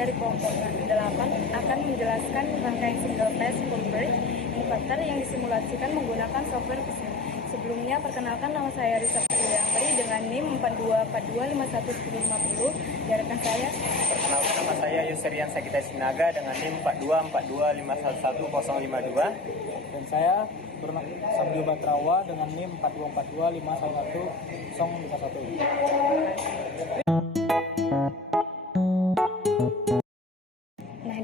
dari kelompok 8 akan menjelaskan rangkaian single phase full bridge inverter yang disimulasikan menggunakan software Fusion. Sebelumnya, perkenalkan nama saya Risa Putri dengan NIM 4242511050. Jaringan saya. Perkenalkan nama saya Yusrian Sakita Sinaga dengan NIM 4242511052. Dan saya Sambil Batrawa dengan NIM 4242511051.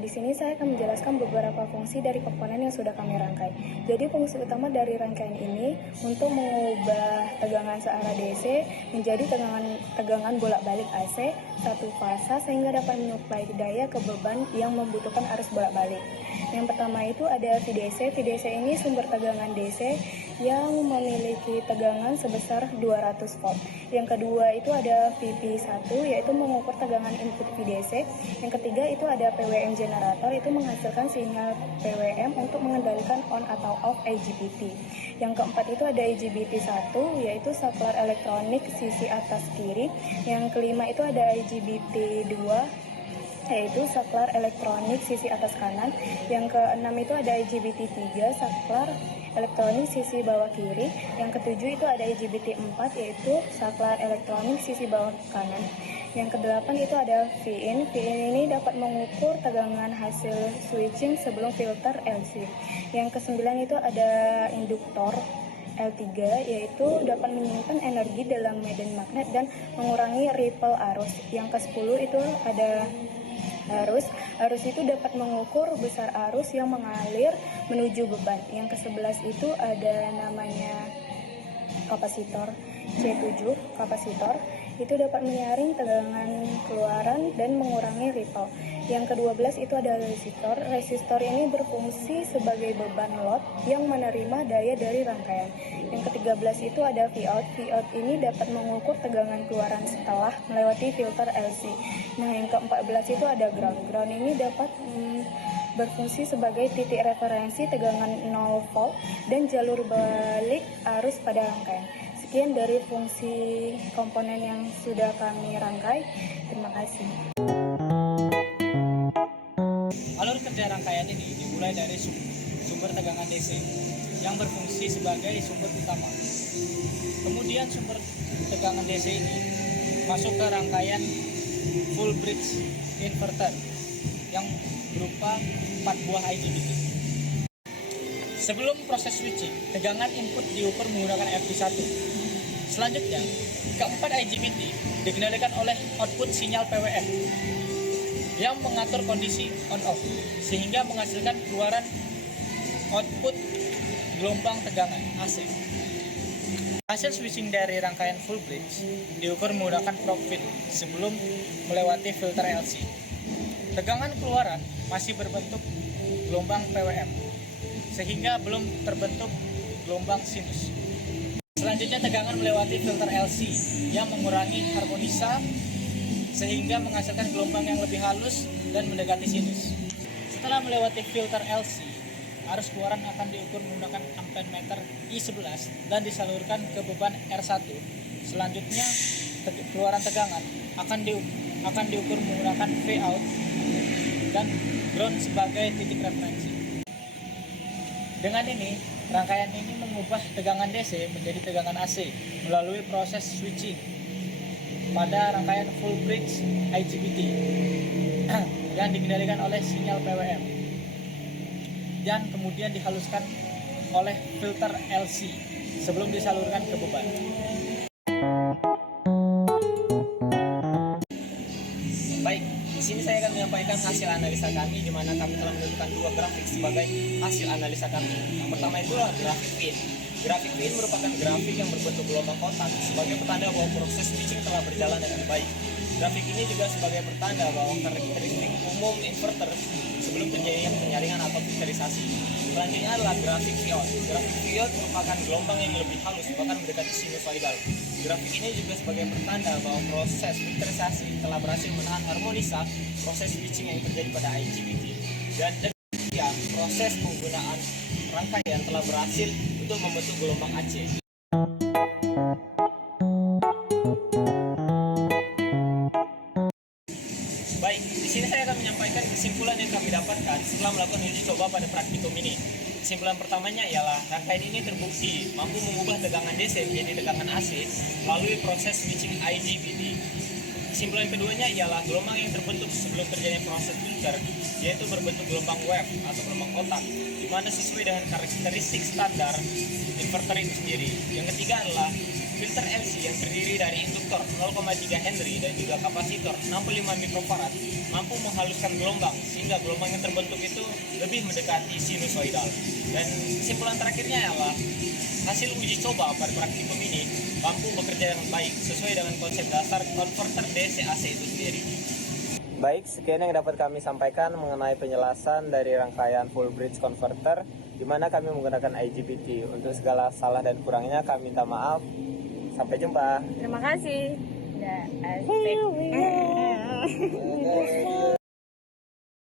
Di sini saya akan menjelaskan beberapa fungsi dari komponen yang sudah kami rangkai. Jadi fungsi utama dari rangkaian ini untuk mengubah tegangan searah DC menjadi tegangan bolak-balik AC satu fasa sehingga dapat menyuplai daya ke beban yang membutuhkan arus bolak-balik. Yang pertama itu ada VDC. VDC ini sumber tegangan DC yang memiliki tegangan sebesar 200 volt. Yang kedua itu ada VP1 yaitu mengukur tegangan input VDC. Yang ketiga itu ada PWM generator, itu menghasilkan sinyal PWM untuk mengendalikan on atau off IGBT. Yang keempat itu ada IGBT1 yaitu saklar elektronik sisi atas kiri. Yang kelima itu ada IGBT2 yaitu saklar elektronik sisi atas kanan. Yang keenam itu ada IGBT3 saklar elektronik sisi bawah kiri. Yang ketujuh itu ada IGBT4 yaitu saklar elektronik sisi bawah kanan. Yang kedelapan itu ada VIN. VIN ini dapat mengukur tegangan hasil switching sebelum filter LC. Yang kesembilan itu ada induktor L3 yaitu dapat menyimpan energi dalam medan magnet dan mengurangi ripple arus. Yang ke-10 itu ada arus. Arus itu dapat mengukur besar arus yang mengalir menuju beban. Yang ke-11 itu ada namanya kapasitor C7. Kapasitor itu dapat menyaring tegangan keluaran dan mengurangi ripple. Yang ke-12 itu ada resistor. Resistor ini berfungsi sebagai beban load yang menerima daya dari rangkaian. Yang ke-13 itu ada Vout. Vout ini dapat mengukur tegangan keluaran setelah melewati filter LC. Nah, yang ke-14 itu ada ground. Ground ini dapat berfungsi sebagai titik referensi tegangan 0 volt dan jalur balik arus pada rangkaian. Sekian dari fungsi komponen yang sudah kami rangkai. Terima kasih. Alur kerja rangkaian ini dimulai dari sumber tegangan DC yang berfungsi sebagai sumber utama. Kemudian sumber tegangan DC ini masuk ke rangkaian full bridge inverter yang berupa 4 buah IGBT. Sebelum proses switching, tegangan input diukur menggunakan FP1. Selanjutnya, keempat IGBT dikendalikan oleh output sinyal PWM yang mengatur kondisi on-off sehingga menghasilkan keluaran output gelombang tegangan AC. Hasil switching dari rangkaian full bridge diukur menggunakan probe fit sebelum melewati filter LC. Tegangan keluaran masih berbentuk gelombang PWM sehingga belum terbentuk gelombang sinus. Selanjutnya tegangan melewati filter LC yang mengurangi harmonisa sehingga menghasilkan gelombang yang lebih halus dan mendekati sinus. Setelah melewati filter LC, arus keluaran akan diukur menggunakan amperemeter I11 dan disalurkan ke beban R1. Selanjutnya keluaran tegangan akan diukur menggunakan Vout dan ground sebagai titik referensi. Dengan ini, rangkaian ini mengubah tegangan DC menjadi tegangan AC melalui proses switching pada rangkaian full bridge IGBT yang dikendalikan oleh sinyal PWM dan kemudian dihaluskan oleh filter LC sebelum disalurkan ke beban. Baik, di sini saya akan menyampaikan hasil analisa kami di mana kami telah menentukan 2 grafik sebagai hasil analisa kami. Yang pertama itu adalah grafik VIN. Grafik VIN merupakan grafik yang berbentuk gelombang kotak sebagai pertanda bahwa proses switching telah berjalan dengan baik. Grafik ini juga sebagai pertanda bahwa karakteristik umum inverter sebelum terjadinya penyaringan atau filterisasi. Selanjutnya adalah grafik Vout. Grafik Vout merupakan gelombang yang lebih halus bahkan mendekati sinusoidal. Grafik ini juga sebagai pertanda bahwa proses filterisasi telah berhasil menahan harmonisa proses switching yang terjadi pada IGBT. Dan demikian proses penggunaan rangkaian telah berhasil untuk membentuk gelombang AC. Baik, di sini saya akan menyampaikan kesimpulan yang kami dapatkan setelah melakukan uji coba pada praktikum ini. Kesimpulan pertamanya ialah rangkaian ini terbukti mampu mengubah tegangan DC menjadi tegangan AC melalui proses switching IGBT. Kesimpulan keduanya ialah gelombang yang terbentuk sebelum terjadi proses filter, yaitu berbentuk gelombang wave atau gelombang kotak, di mana sesuai dengan karakteristik standar inverter itu sendiri. Yang ketiga adalah filter LC yang terdiri dari induktor 0,3 Henry dan juga kapasitor 65 mikrofarad mampu menghaluskan gelombang sehingga gelombang yang terbentuk itu lebih mendekati sinusoidal. Dan kesimpulan terakhirnya adalah hasil uji coba pada praktikum ini mampu bekerja dengan baik sesuai dengan konsep dasar konverter DC AC itu sendiri. Baik, sekian yang dapat kami sampaikan mengenai penjelasan dari rangkaian full bridge converter di mana kami menggunakan IGBT. Untuk segala salah dan kurangnya kami minta maaf. Sampai jumpa. Terima kasih. Udah asik.